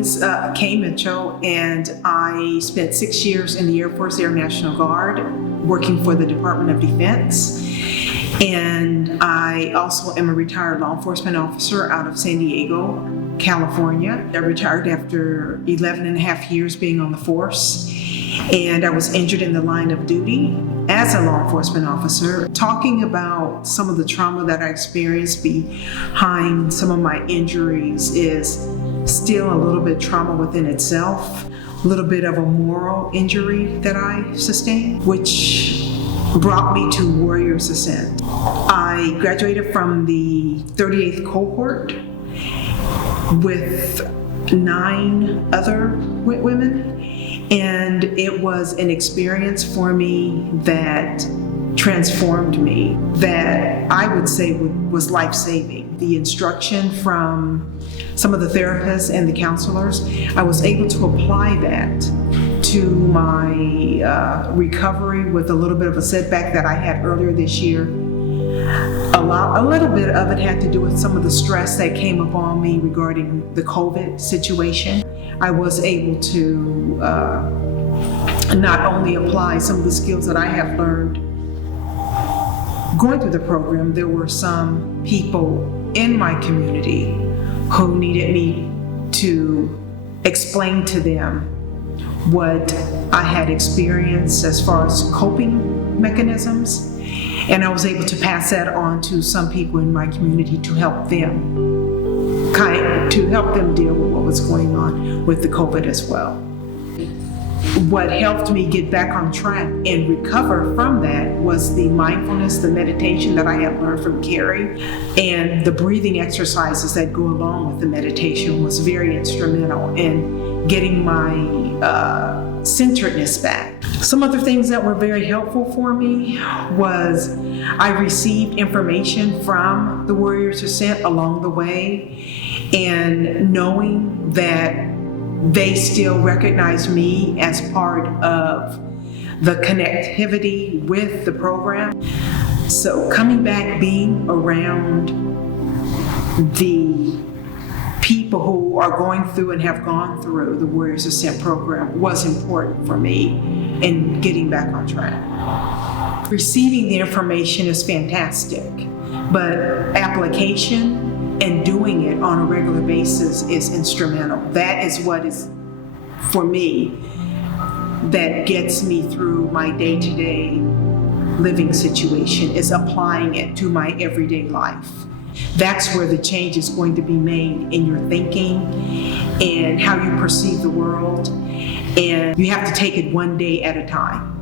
is Kay Mitchell, and I spent 6 years in the Air Force Air National Guard working for the Department of Defense. And I also am a retired law enforcement officer out of San Diego, California. I retired after 11 and a half years being on the force. And I was injured in the line of duty as a law enforcement officer. Talking about some of the trauma that I experienced behind some of my injuries is still a little bit trauma within itself, a little bit of a moral injury that I sustained, which brought me to Warriors Ascent. I graduated from the 38th cohort with 9 other women. And it was an experience for me that transformed me, that I would say was life-saving. The instruction from some of the therapists and the counselors, I was able to apply that to my recovery with a little bit of a setback that I had earlier this year. A little bit of it had to do with some of the stress that came upon me regarding the COVID situation. I was able to not only apply some of the skills that I have learned going through the program, there were some people in my community who needed me to explain to them what I had experienced as far as coping mechanisms. And I was able to pass that on to some people in my community to help them deal with what was going on with the COVID as well. What helped me get back on track and recover from that was the mindfulness, the meditation that I had learned from Carrie, and the breathing exercises that go along with the meditation was very instrumental in getting my centeredness back. Some other things that were very helpful for me was I received information from the Warriors Ascent along the way, and knowing that they still recognize me as part of the connectivity with the program. So coming back, being around the people who are going through and have gone through the Warriors Ascent Program was important for me in getting back on track. Receiving the information is fantastic, but application and doing it on a regular basis is instrumental. That is what is, for me, that gets me through my day-to-day living situation, is applying it to my everyday life. That's where the change is going to be made in your thinking and how you perceive the world. And you have to take it one day at a time.